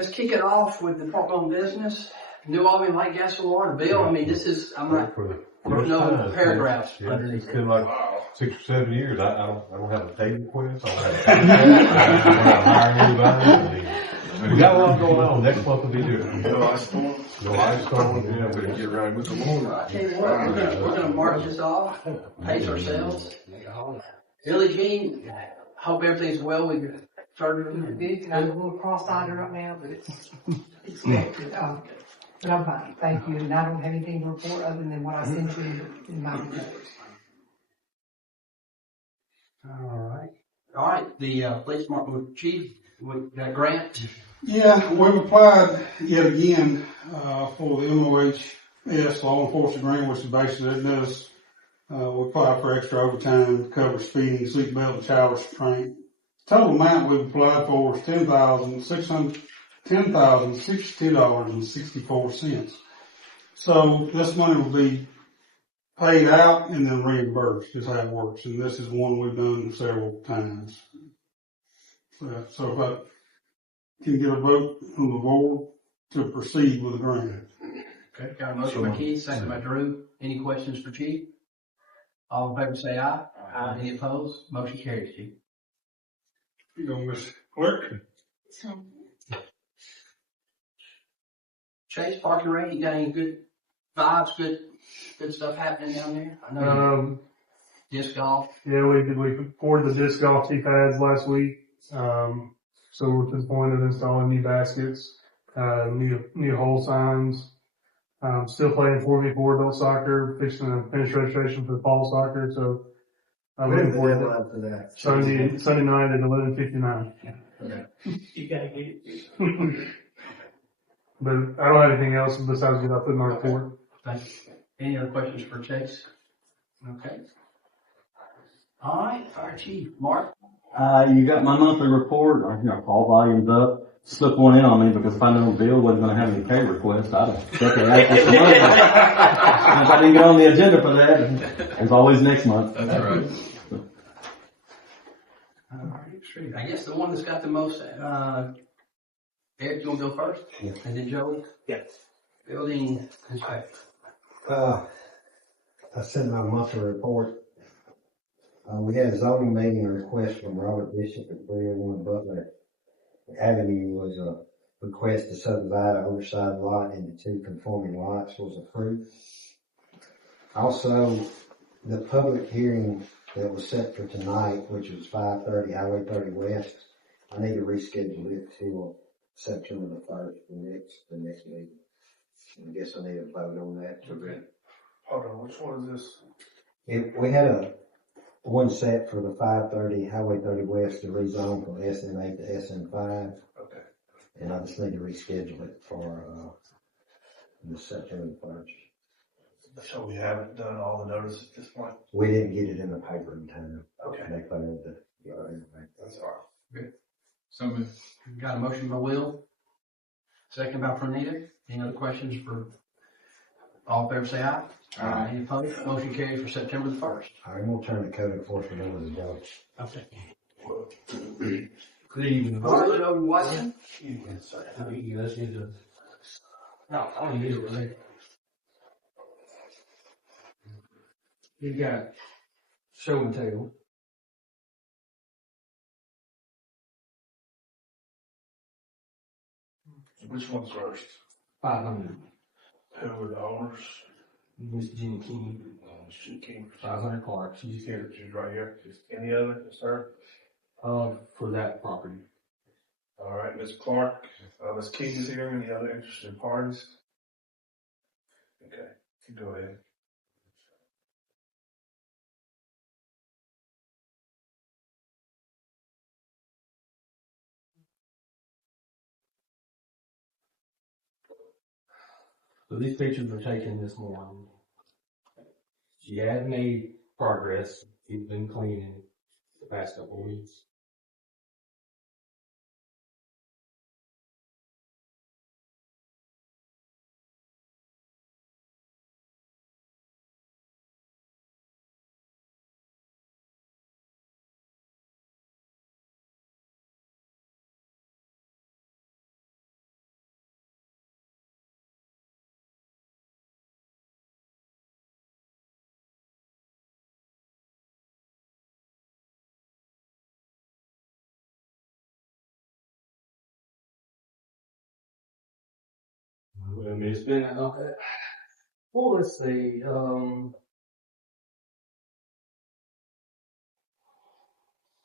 let's kick it off with the Departmental Business. New Albany Light Gas and Water bill. I mean, this is, there's no paragraphs underneath. It's been like 6 or 7 years. I don't have a Tate request. I don't have hiring anybody. We got a lot going on. Next month will be good. No ice storm. No ice storm. Yeah, We're gonna get right with the water. I tell you what, we're gonna mark this off, pace ourselves. Billie Jean, hope everything's well with your surgery. I'm a little cross-eyed right now, but it's expected. But I'm fine, thank you, and I don't have anything to report other than what I sent you in my report. All right, the police department chief, with that grant. Yeah, we've applied yet again for the MOHS law enforcement grant, which is basically it does. We apply for extra overtime to cover speeding, seatbelt, and child restraint. Total amount we've applied for is $10,062.64. So this money will be paid out and then reimbursed is how it works. And this is one we've done several times. So if I can get a vote from the board to proceed with the grant. Okay, got a motion by Keith, second by Drew. Any questions for Chief? All in favor say aye. Aye. Any opposed? Motion carries, Chief. You go, Ms. Clerk. Chase, parking rate, you got any good vibes, good stuff happening down there? I know disc golf. Yeah, we poured the disc golf tee pads last week. So we're to the point of installing new baskets, new hole signs. Still playing 4v4 adult soccer, fixing to finish registration for the fall soccer. So I'm looking forward to that. Sunday night at 11:59. Okay. You gotta get it. But I don't have anything else besides what I put in my report. Thank you. Any other questions for Chase? Okay. All right, Fire Chief Mark. You got my monthly report, all volumes up. Slip one in on me because if I knew Bill wasn't going to have any pay requests, I'd have stuck it right this month. If I didn't get on the agenda for that, there's always next month. That's right. All right, I guess the one that's got the most, Eric, you want to go first? Yeah. And then Joey? Yes. Building inspector. I sent my monthly report. We had a zoning meeting, a request from Robert Bishop at 301 Butler Avenue was a request to subdivide an oversized lot into 2 conforming lots was approved. Also, the public hearing that was set for tonight, which was 5:30 Highway 30 West, I need to reschedule it till September the 1st, the next meeting. I guess I need to vote on that. Okay. Hold on, which one is this? We had one set for the 5:30 Highway 30 West to rezone from SM8 to SM5. Okay. And I just need to reschedule it for the September 1st. So we haven't done all the notice at this point? We didn't get it in the paper in time. Okay. They cleared the, That's all right. Good. So got a motion by Will, second by Pernita. Any other questions for all in favor say aye. Aye. Any opposed? Motion carries for September the 1st. All right, we'll turn the code enforcement over to Joe. Okay. Good evening. All right, Joe Watson. You guys need to. No, I don't need it really. You got show and tell. Which one's first? 500. Who are the owners? Miss Jenny King. She came. 500 Clarke. She's here. She's right here. Just any other, just her? For that property. All right, Ms. Clarke. Ms. King is here. Any other interested parties? Okay, you go ahead. So these pictures were taken this morning. She had made progress. She's been cleaning the past couple of weeks. mean, it's been, well, let's see,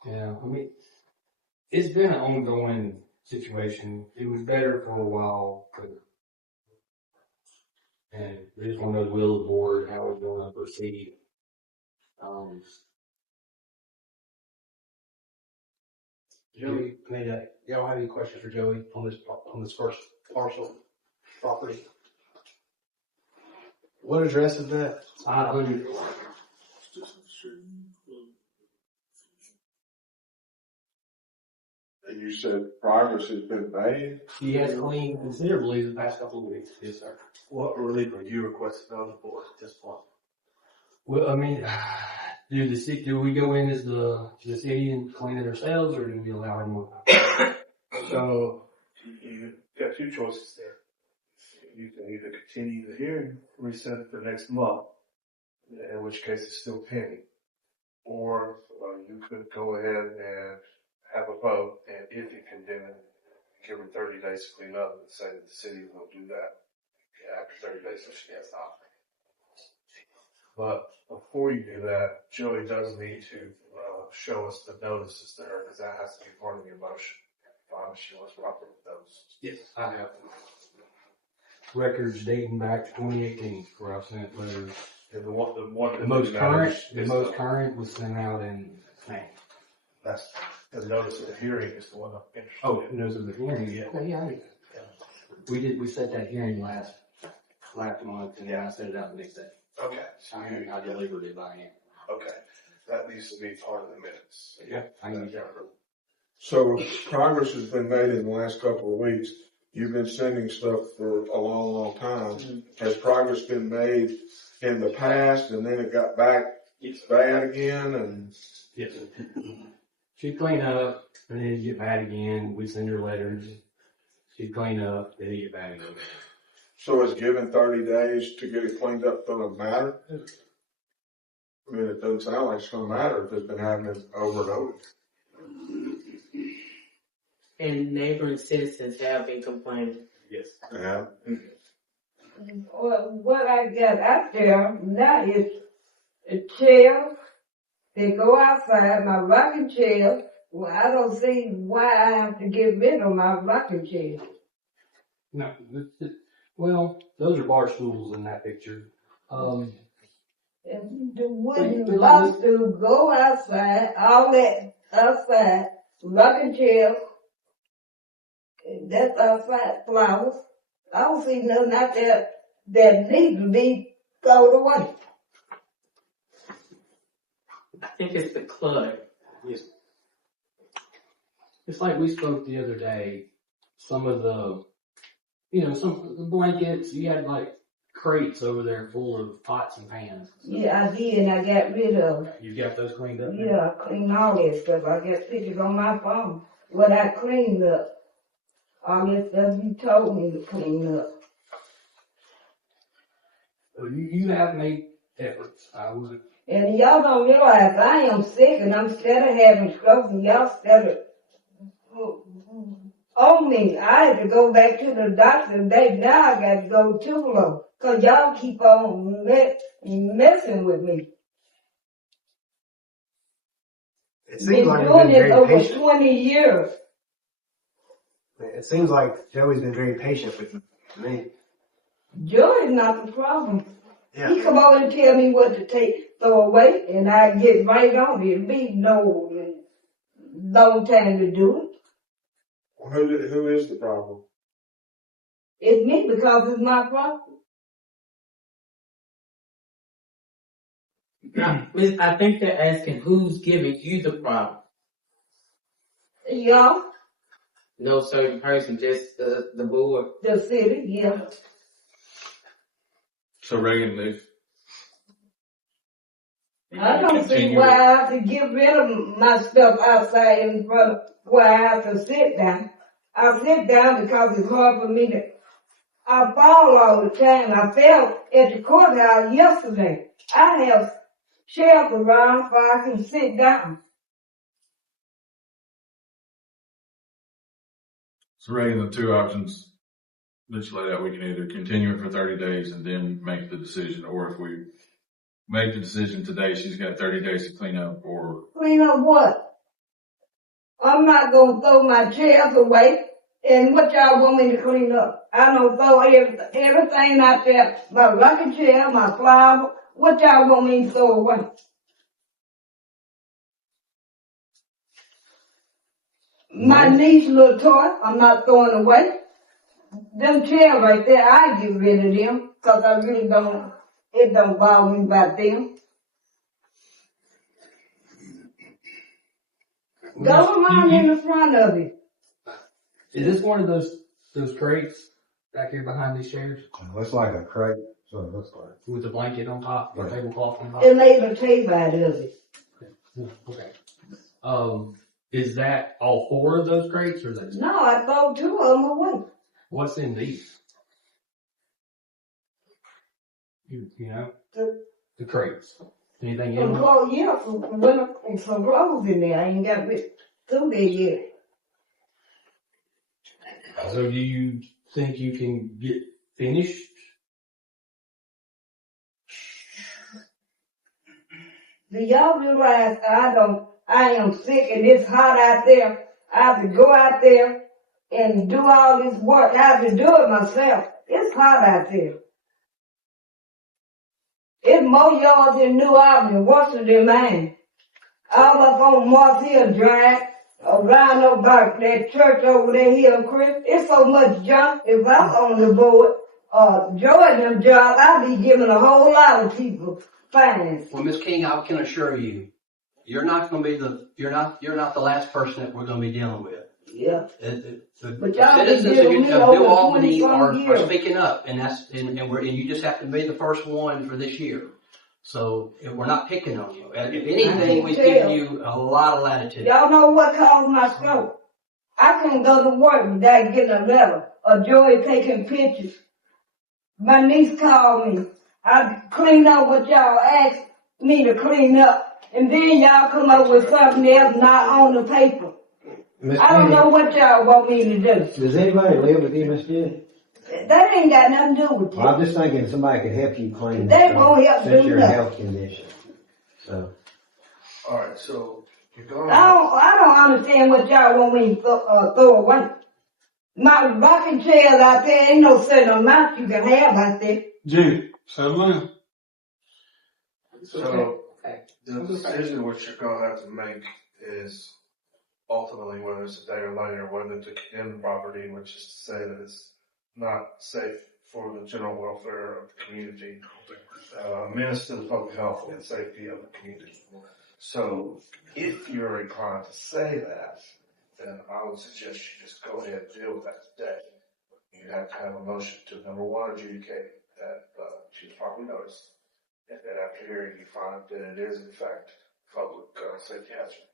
yeah, I mean, it's been an ongoing situation. It was better for a while, and we just want to know the will of the board, how we're going to proceed. Joey, y'all have any questions for Joey on this first parcel property? What address is that? 500. And you said progress has been made? He has cleaned considerably the past couple of weeks. Yes, sir. What relief are you requesting on the board at this point? Well, I mean, do we go in as the city and clean it ourselves, or do we allow him more? So, you got two choices there. You can either continue the hearing, reset it for next month, in which case it's still pending. Or you could go ahead and have a vote, and if you condemn it, give her 30 days to clean up and say that the city will do that. After 30 days, she has to operate. But before you do that, Joey does need to show us the notices there, because that has to be part of your motion. She wants proper notices. Yes, I have records dating back to 2018 where I've sent letters. And the most current was sent out in May. That's the notice of the hearing is the one I'm interested Oh, in. notice of the hearing, yeah. Well, yeah. We set that hearing last month, and then I set it out the next day. Okay. I delivered it by hand. Okay. That needs to be part of the minutes. Yeah, I can get So progress has been made in the last couple of weeks. You've been sending stuff for a long, long time. Has progress been made in the past and then it got back bad again? And yes. She'd clean up, and then it'd get bad again. We send her letters. She'd clean up, then it'd get bad again. so is given 30 days to get it cleaned up gonna matter? I mean, it doesn't sound like it's gonna matter if it's been happening over and over. And neighboring citizens have been complaining. Yes. Yeah. Well, what I got out there now is a chair. They go outside, my rocking chair. Well, I don't see why I have to get rid of my rocking chair. No, well, those are bar stools in that picture. And the wooden box to go outside, all that outside, rocking chair. That's outside flowers. I don't see nothing out there that needs to be thrown away. I think it's the clutter. Yes. It's like we spoke the other day, some of the blankets, you had like crates over there full of pots and pans. Yeah, I did, and I got rid of. You got those cleaned up? Yeah, I cleaned all that stuff. I got pictures on my phone. What I cleaned up. All that stuff you told me to clean up. You have made efforts. And y'all don't realize I am sick and I'm still having strokes and y'all still on me. I had to go back to the doctor today. Now I got to go too low. Cause y'all keep on messing with me. It seems like Been doing you've been this very over patient. 20 years. It seems like Joey's been very patient with me. Joey's not the problem. Yeah. He come over and tell me what to throw away, and I get right on it. It'll be no long time to do it. Well, who is the problem? It's me because it's my problem. I think they're asking who's giving you the problem. Y'all, No certain person, just the board. the city, yeah. So Reagan, leave. I don't see why I have to get rid of my stuff outside in front of where I have to sit down. I sit down because it's hard for me I fall all the time. I fell at the courthouse yesterday. I have chairs around so I can sit down. So Reagan, the two options literally that we can either continue it for 30 days and then make the decision, or if we make the decision today, she's got 30 days to clean up, or Clean up what? I'm not gonna throw my chairs away. And what y'all want me to clean up? I don't throw everything out there. My rocking chair, my flower. What y'all want me to throw away? My niece's little toy, I'm not throwing away. Them chairs right there, I get rid of them, cause I really it don't bother me about them. Go around in the front of it. Is this one of those crates back here behind these chairs? Looks like a crate, so it looks like. With a blanket on top, or tablecloth on top? It made a table out of it. Okay. Is that all 4 of those crates, or is that? No, I throw 2 of them away. What's in these? You know? The crates. Anything in Some them? clothes, yeah, some clothes in there. I ain't got through there yet. So do you think you can get finished? Do y'all realize I am sick and it's hot out there. I have to go out there and do all this work. I have to do it myself. It's hot out there. It's more yards in New Albany, worse than mine. All up on Mars Hill Drive, around about that church over there, Hill Creek. It's so much junk. If I was on the board, Joe and them jobs, I'd be giving a whole lot of people fines. Well, Ms. King, I can assure you, you're not going to be you're not the last person that we're going to be dealing with. Yeah. The y'all been citizens dealing with me of over New Albany 20-some are years. speaking up, and you just have to be the first one for this year. So we're not picking on you. If anything, we've given you a lot of latitude. Y'all know what caused my stroke? I couldn't go to work without getting a letter or Joey taking pictures. My niece called me. I cleaned up what y'all asked me to clean up. And then y'all come up with something else not on the paper. I don't know what y'all want me to do. Does anybody live with you, Miss Judy? That ain't got nothing to do with it. Well, I'm just thinking somebody could help you clean They this won't help since do your nothing. health condition. So. Alright, so you're going. I don't understand what y'all want me to throw away. My rocking chairs out there, ain't no certain amount you can have out there. Judy, settle down. So the decision which you're gonna have to make is ultimately whether it's a day or later, whether to condemn the property, which is to say that it's not safe for the general welfare of the community, menace to the public health and safety of the community. So if you're inclined to say that, then I would suggest you just go ahead and deal with that today. You have to have a motion to, number one, adjudicate that she's properly noticed. And then after hearing, you find that it is in fact public safety hazard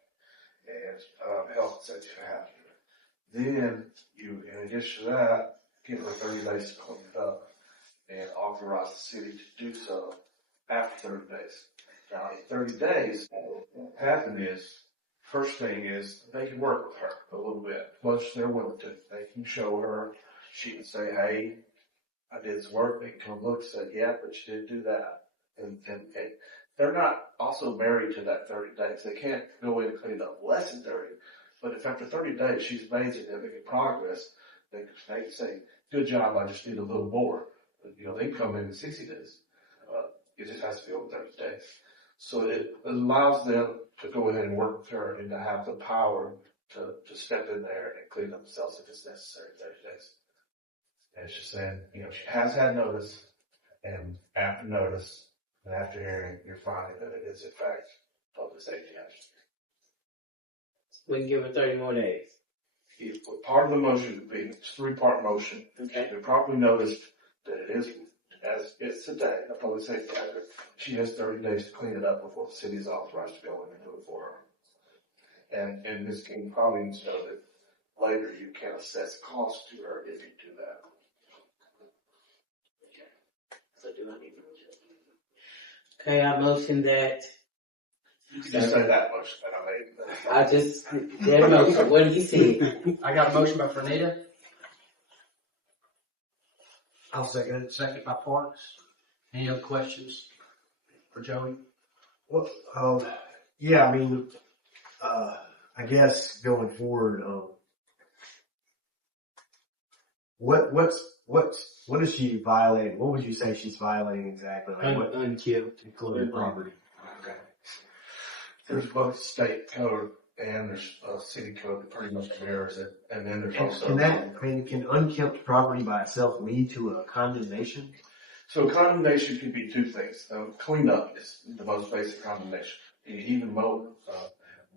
and health and safety hazard. Then you, in addition to that, give her 30 days to clean it up and authorize the city to do so after 30 days. Now, in 30 days, what happened is, first thing is they can work with her a little bit, much they're willing to. They can show her. She can say, "Hey, I did this work." They can come look and say, "Yeah, but you didn't do that." And they're not also married to that 30 days. They can't go in and clean it up less than 30. But if after 30 days she's made significant progress, they can say, "Good job, I just need a little more." They can come in 60 days. It just has to be over 30 days. So it allows them to go ahead and work with her and to have the power to step in there and clean up themselves if it's necessary 30 days. And it's just saying, she has had notice, and after notice, and after hearing, you're finding that it is in fact public safety hazard. We can give it 30 more days. Part of the motion would be, it's a 3-part motion. Okay. You probably noticed that it is, as it's today, a public safety hazard. She has 30 days to clean it up before the city is authorized to go in and do it for her. And Ms. King probably needs to know that later you can assess cost to her if you do that. So do I need to? Okay, I motion that. Just say that much that I made. I just, that motion, what did you say? I got a motion by Fernita. I'll second it. Second by Parks. Any other questions for Joey? Well, yeah, I mean, I guess going forward, what is she violating? What would you say she's violating exactly? Like what? Unkept included property. Okay. There's both state code and there's a city code that pretty much mirrors it. And then there's also. Can unkempt property by itself lead to a condemnation? So condemnation could be two things. Cleanup is the most basic condemnation. You even mow,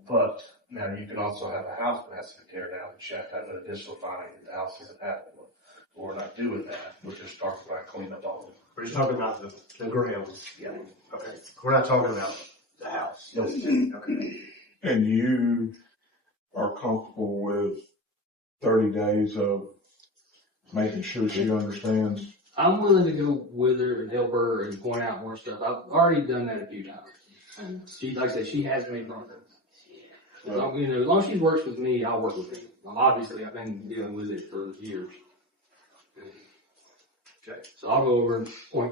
but now you can also have a house that has to be tear down and you have to have an additional fine if the house isn't habitable. We're not doing that. We're just talking about cleanup all of it. We're just talking about the grounds. Yeah. Okay. We're not talking about the house. Nope. Okay. And you are comfortable with 30 days of making sure she understands? I'm willing to go with her and help her and point out more stuff. I've already done that a few times. And she, like I said, she has made progress. So, you know, as long as she works with me, I'll work with her. Obviously, I've been dealing with it for years. Okay. So I'll go over and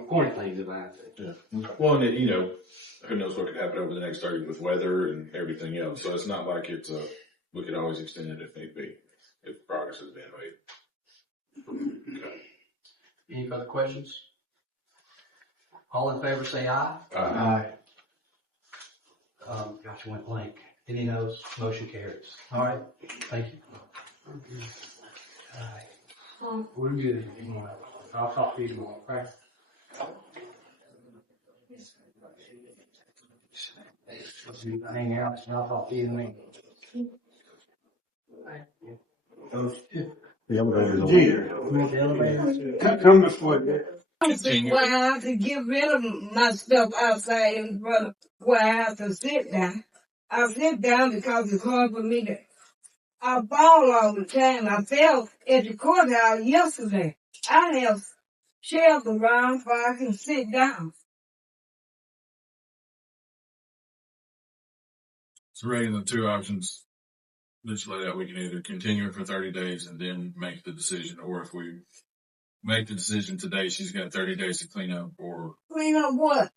point things if I have to. Yeah. Well, and you know, who knows what could happen over the next 30 with weather and everything else. So it's not like it's we could always extend it if need be, if progress has been made. Okay. Any other questions? All in favor say aye. Aye. Gosh, I went blank. Any no's? Motion carries. All right. Thank you. All right. We're good. I'll talk to you tomorrow, okay? Hang out and I'll talk to you in a minute. The elevator's over Gee, there. You want the elevator? come this way. Where I have to get rid of my stuff outside in front of where I have to sit down. I sit down because it's hard for me to, I fall all the time. I fell at the courthouse yesterday. I have shelves around so I can sit down. So rating the two options that you laid out, we can either continue it for 30 days and then make the decision, or if we make the decision today, she's got 30 days to clean up, or Clean up what?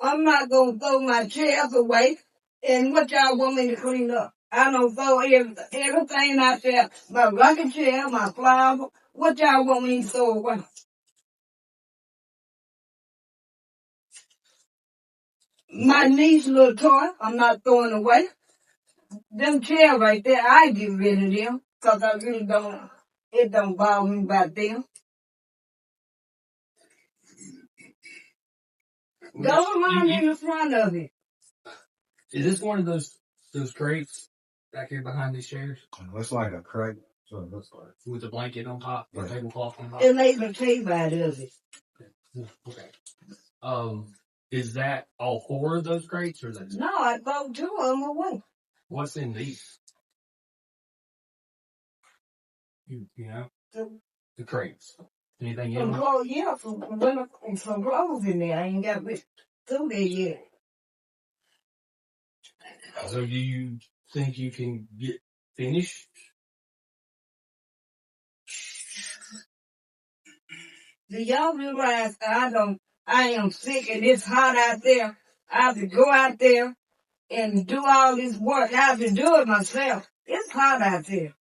I'm not gonna throw my chairs away. And what y'all want me to clean up? I don't throw everything out there. My rocking chair, my flower. What y'all want me to throw away? My niece's little toy, I'm not throwing away. Them chairs right there, I get rid of them. Cause I really it don't bother me about them. Go around in the front of it. Is this one of those crates back here behind these chairs? It looks like a crate. So it looks like. With a blanket on top, or tablecloth on top? It made a table out of it. Okay. Is that all four of those crates, or is that No, I throw two of them away. what's in these? You know, the crates. Anything in Some them? clothes, yeah, some clothes in there. I ain't got through there yet. So do you think you can get finished? Do y'all realize I am sick and it's hot out there. I have to go out there and do all this work. I have to do it myself. It's hot out there.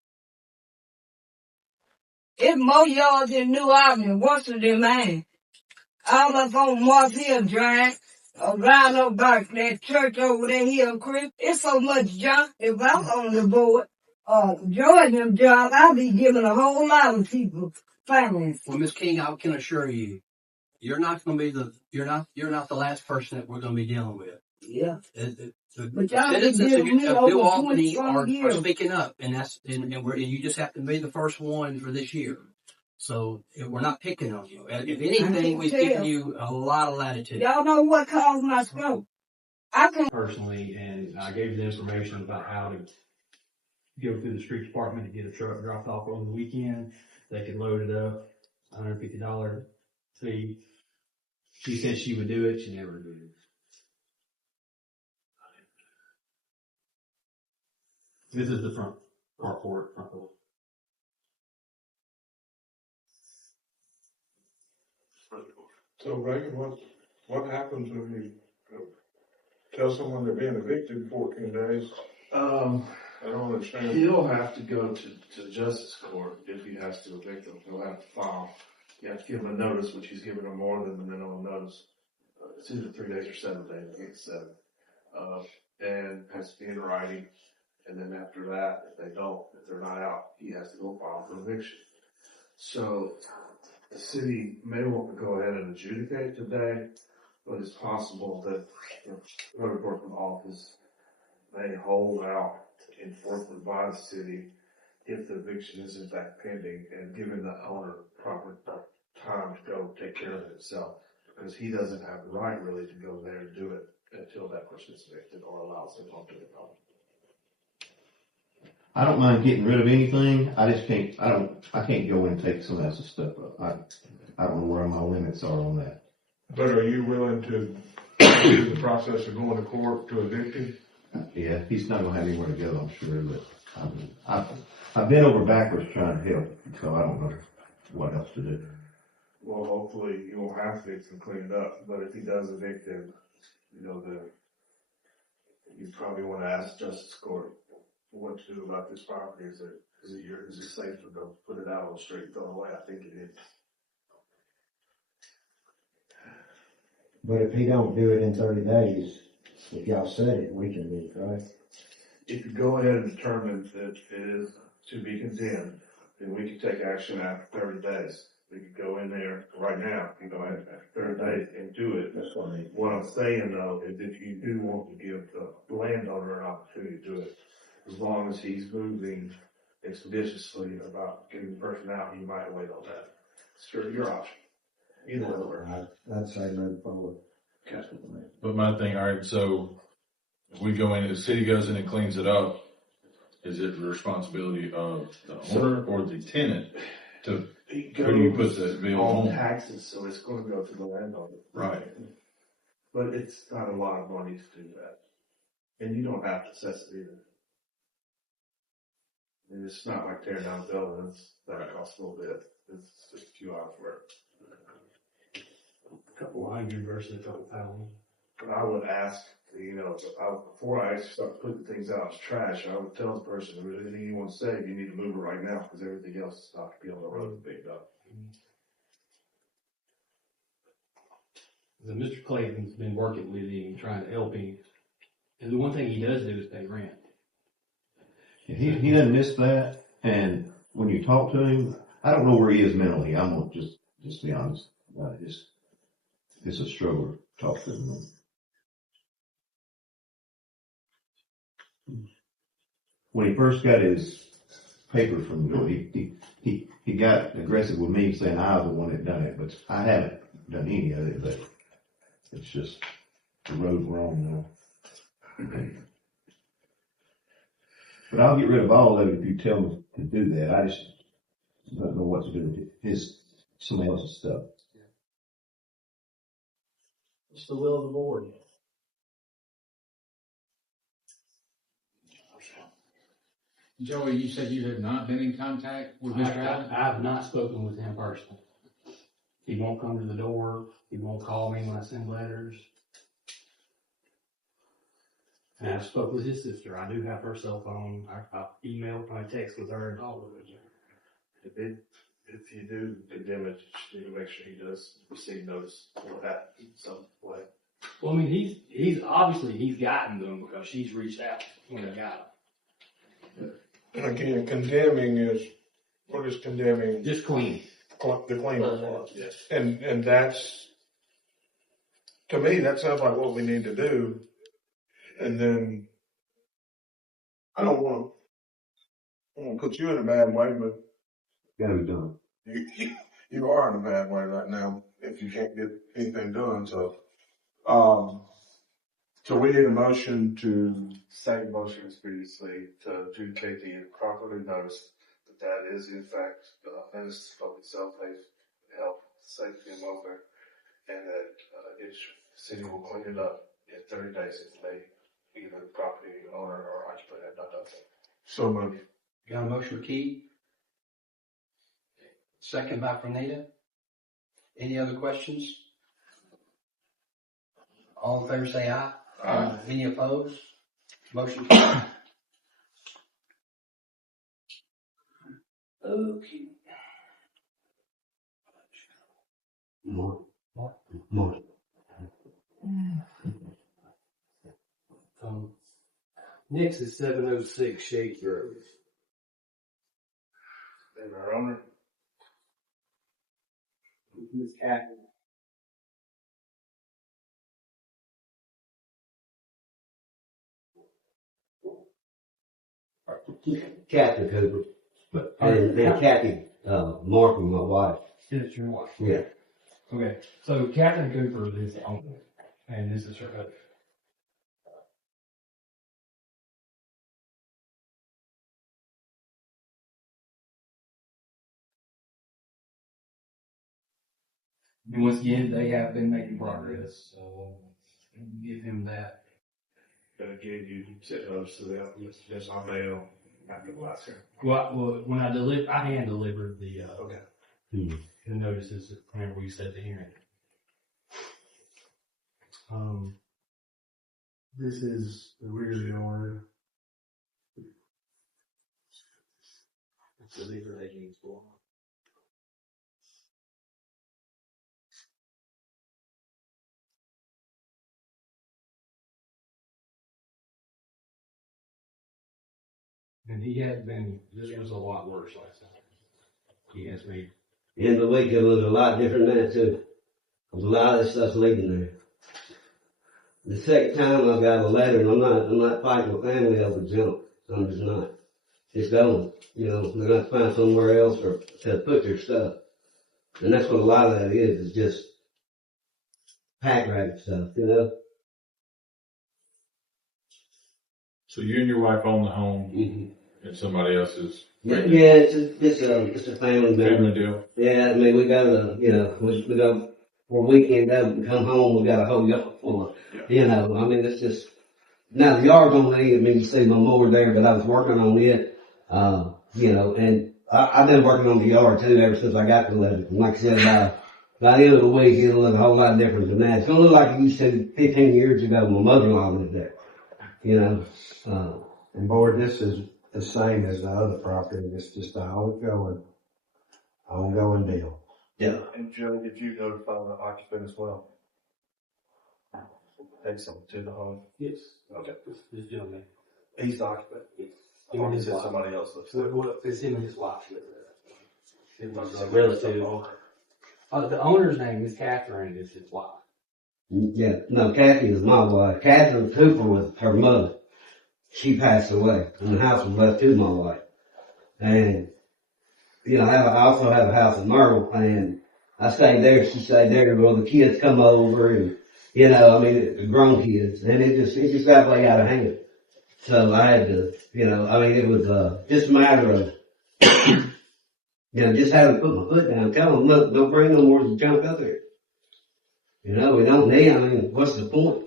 It's more yards in New Albany, worse than mine. All up on Mars Hill Drive, around about that church over there, Hill Creek. It's so much junk. If I was on the board, joining them jobs, I'd be giving a whole lot of people finance. Well, Ms. King, I can assure you, you're not going to be you're not the last person that we're going to be dealing with. Yeah. The But y'all been citizens giving me of over New Albany 20 are years. speaking up, and you just have to be the first one for this year. So we're not picking on you. If anything, we've given you a lot of latitude. Y'all know what caused my stroke? Personally, and I gave you the information about how to go through the street department to get a truck dropped off on the weekend. They could load it up, $150 fee. She said she would do it. She never did. This is the front carport, front door. So Reagan, what happens when you tell someone they're being evicted in 14 days? I don't understand. He'll have to go to justice court if he has to evict them. He'll have to file. You have to give him a notice, which he's given them more than the minimum notice. It's either 3 days or 7 days. I think it's 7. And has to be in writing. And then after that, if they're not out, he has to go file for eviction. So the city may want to go ahead and adjudicate today, but it's possible that the road enforcement office may hold out enforcement by the city if the eviction is in fact pending and giving the owner proper time to go take care of it himself, because he doesn't have the right really to go there and do it until that person is evicted or allows him to do it. I don't mind getting rid of anything. I just can't, I can't go and take some else's stuff up. I don't know where my limits are on that. But are you willing to do the process of going to court to evict him? Yeah, he's not gonna have anywhere to go, I'm sure, but I've been over backwards trying to help, so I don't know what else to do. Well, hopefully you won't have to get them cleaned up, but if he does evict him, you probably want to ask justice court what to do about this property. Is it safe to go put it out on the street and throw it away? I think it is. But if he don't do it in 30 days, if y'all said it, we can do it, right? If you go ahead and determine that it is to be condemned, then we can take action after 30 days. We could go in there right now and go ahead after 30 days and do it. That's what I mean. What I'm saying though is if you do want to give the landowner an opportunity to do it, as long as he's moving expeditiously about getting the person out, you might wait on that. It's your option. Either way. I'd say move forward. Okay. But my thing, alright, so if we go in, the city goes in and cleans it up, is it the responsibility of the owner or the tenant to, who do you put the bill on on? taxes, so it's going to go to the landowner. Right. But it's not a lot of money to do that. And you don't have to assess it either. And it's not like tearing down buildings. That costs a little bit. It's just a few hours work. A couple hundred versus a couple thousand. But I would ask, before I actually start putting things out as trash, I would tell the person, if there's anything you want to save, you need to move it right now, because everything else is not going to be on the road and picked up. So Mr. Clayton's been working with him, trying to help him. And the one thing he does do is pay rent. He doesn't miss that, and when you talk to him, I don't know where he is mentally. I'm gonna just be honest. It's a struggle to talk to him. When he first got his paper from me, he got aggressive with me saying I was the one that done it, but I haven't done any of it, but it's just the road wrong now. But I'll get rid of all of it if you tell me to do that. I just don't know what to do with somebody else's stuff. What's the will of the board? Joey, you said you have not been in contact with Mr. Allen? I have not spoken with him personally. He won't come to the door. He won't call me when I send letters. And I've spoke with his sister. I do have her cell phone. I emailed, I text with her and all of it. If you do condemn it, you need to make sure he does receive notice of that in some way. Well, I mean, he's obviously he's gotten them because she's reached out when he got them. And again, condemning is, what is condemning? Just clean. The cleaning part. Yes. And that's, to me, that sounds like what we need to do. And then, I don't want to put you in a bad way, but Gotta be done. you are in a bad way right now if you can't get anything done. So we need a motion to. Same motion as previously to adjudicate the properly noticed that is in fact menace to public health, safety, and welfare, and that the city will clean it up in 30 days if they, either the property owner or occupant have not done so. So moved. Got a motion for Key? Second by Fernita. Any other questions? All in favor say aye. Aye. Any opposed? Motion carried. Okay. More. Next is 706 Shady Road. And our owner, Ms. Catherine. Captain Cooper. And Kathy, Markham, my wife. It's your wife. Yeah. Okay, so Catherine Cooper is the owner, and this is her husband. And once again, they have been making progress, so give him that. gonna give you set ups to them, just on mail after the last hearing. Well, when I hand delivered the, Okay. the notices whenever we set the hearing. This is the rear yard. So these are the jeans for. And he has been, this was a lot worse last time. He has made. In the week, it was a lot different than that too. There's a lot of stuff leaving there. The second time I got a letter, and I'm not fighting with family over junk. I'm just not. It's going. You know, they're going to find somewhere else or to put their stuff. And that's what a lot of that is just pack racket stuff, you know? So you and your wife own the home, and somebody else is. Yeah, it's a family member. Family deal. Yeah, I mean, we go to, we go for a weekend up and come home, we got a whole yard full of, I mean, it's just, now the yard's on me, I mean, you see my mower there, but I was working on it, and I've been working on the yard too ever since I got the letter. And like I said, by the end of the week, it'll look a whole lot different than that. It's gonna look like it used to 15 years ago when my mother-in-law lived there, And board, this is the same as the other property, it's just an ongoing deal. Yeah. And Joe, did you notify the occupant as well? Take something to the home? Yes. Okay. This gentleman. He's the occupant? Yes. Or is it somebody else lives there? Well, it's him and his wife. It was a Okay. relative. The owner's name is Catherine, is his wife. Yeah, no, Kathy is my wife. Catherine Cooper was her mother. She passed away, and the house was left to my wife. And, I also have a house in Myrtle, and I stayed there, she stayed there, well, the kids come over, and, the grown kids, and it just got way out of hand. So I had to, it was, just a matter of, just having to put my foot down, tell them, look, don't bring no more junk up there. We don't need, what's the point?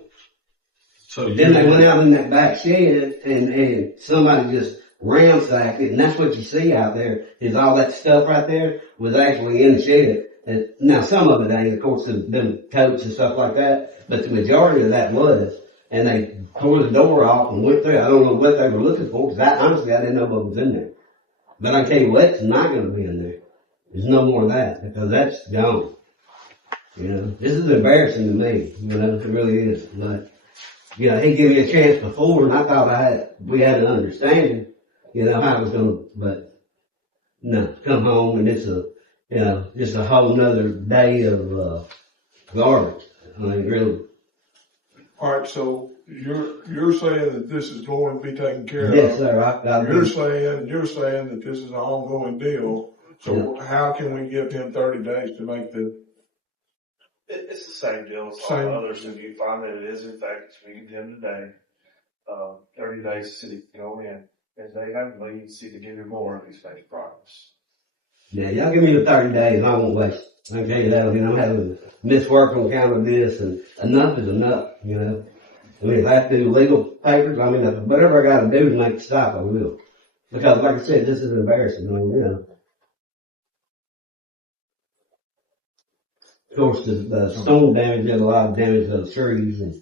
So then they went out in that back shed and somebody just ransacked it, and that's what you see out there, is all that stuff right there was actually in the shed. And now some of it ain't, of course, them coats and stuff like that, but the majority of that was. And they tore the door off and went through. I don't know what they were looking for, because honestly I didn't know what was in there. But I tell you what's not going to be in there. There's no more of that, because that's gone. This is embarrassing to me, it really is. But, he gave me a chance before, and I thought we had an understanding, how it was going to, but no, come home and it's just a whole nother day of, garbage. I mean, really. Alright, so you're saying that this is going to be taken care of? Yes, sir. You're saying that this is an ongoing deal, so how can we give him 30 days to make It's the same deal as all the others. If you find that it is in fact being condemned today, 30 days the city can go in, and they have leniency to give you more of these fake products. Yeah, y'all give me the 30 days, I won't waste. I can tell you that. I'm having missed work on account of this, and enough is enough, if I have to do legal papers, whatever I gotta do to make it stop, I will. Because like I said, this is embarrassing, Of course, the storm damage did a lot of damage to the trees, and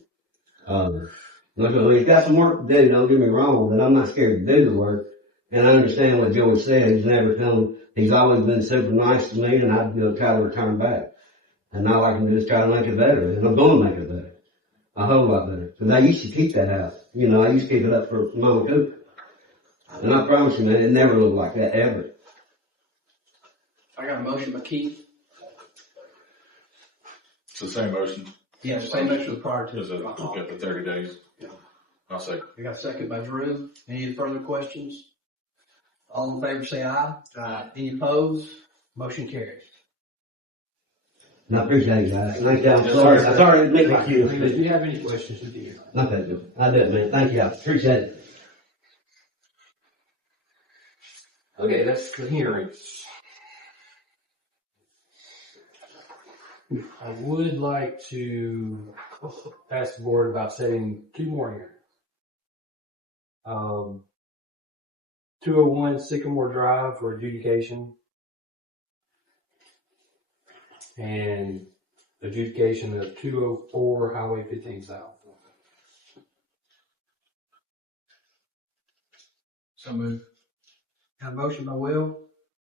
Look, he's got some work to do, don't get me wrong, but I'm not scared to do the work. And I understand what Joey said. He's always been super nice to me, and I'd try to return back. And all I can do is try to make it better, and I'm going to make it better. A whole lot better. Because I used to keep that house. You know, I used to keep it up for Mama Cooper. And I promise you, man, it never looked like that ever. I got a motion by Keith. It's the same motion. Yeah, same motion with prior to. Is it, got the 30 days? Yeah. I'll say. We got a second by Drew. Any further questions? All in favor say aye. Aye. Any opposed? Motion carries. And I appreciate it, guys. Thank y'all. Sorry to make like you. If you have any questions, you do. Okay, good. I do, man. Thank y'all. Appreciate it. Okay, that's the hearings. I would like to ask the board about setting 2 more hearings. 201 Sycamore Drive for adjudication, and adjudication of 204 Highway 15 South. So moved. Got a motion by Will.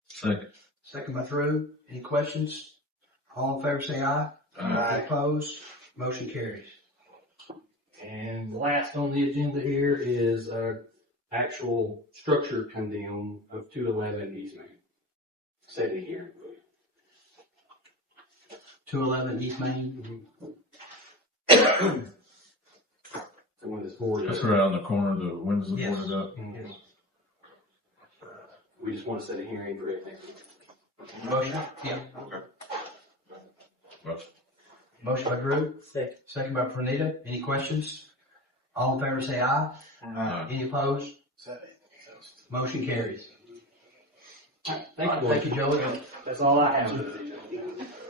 Second. Second by Drew. Any questions? All in favor say aye. Aye. Opposed? Motion carries. And last on the agenda here is actual structure condemn of 211 East Main. Setting here. 211 East Main. When this board That's right on the corner, the windows are boarded up. Yes. We just want to set a hearing for it next week. Motion? Yeah. Okay. Motion by Drew. Second by Pernita. Any questions? All in favor say aye. Aye. Any opposed? Motion carries. Thank you. Thank you, Joey. That's all I have.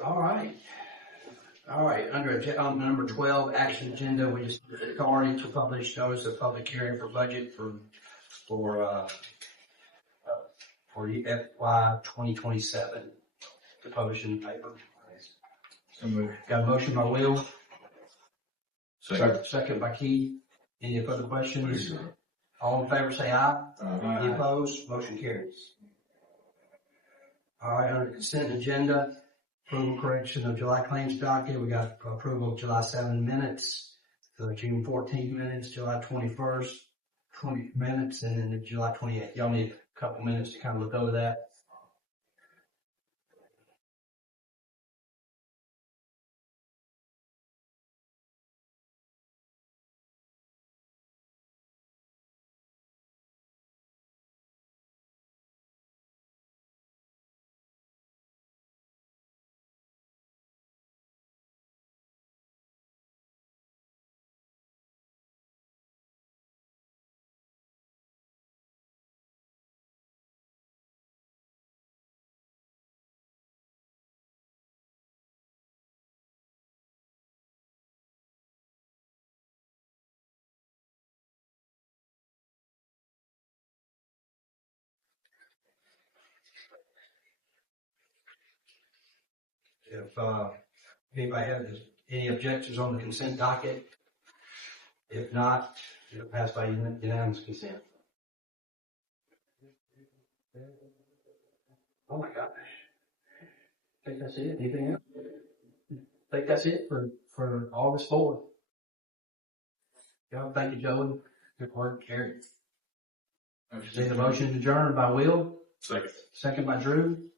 All right. On number 12, action agenda, we just authority to publish notice of public hearing for budget for FY 2027 to publish in the paper. Got a motion by Will. Second by Keith. Any further questions? All in favor say aye. Aye. Any opposed? Motion carries. All right, under consent agenda, approval correction of July claims docket. We got approval of July 7 minutes, the June 14th minutes, July 21st, 20 minutes, and then the July 28th. Y'all need a couple minutes to kind of look over that. If anybody has any objections on the consent docket, if not, it'll pass by unanimous consent. Oh my gosh. I think that's it. Anything else? I think that's it for August 4th. Yeah, thank you, Joey. Good work, Gary. Need the motion adjourned by Will. Second by Drew.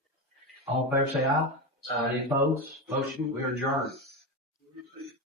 All in favor say aye. Any opposed? Motion, we are adjourned.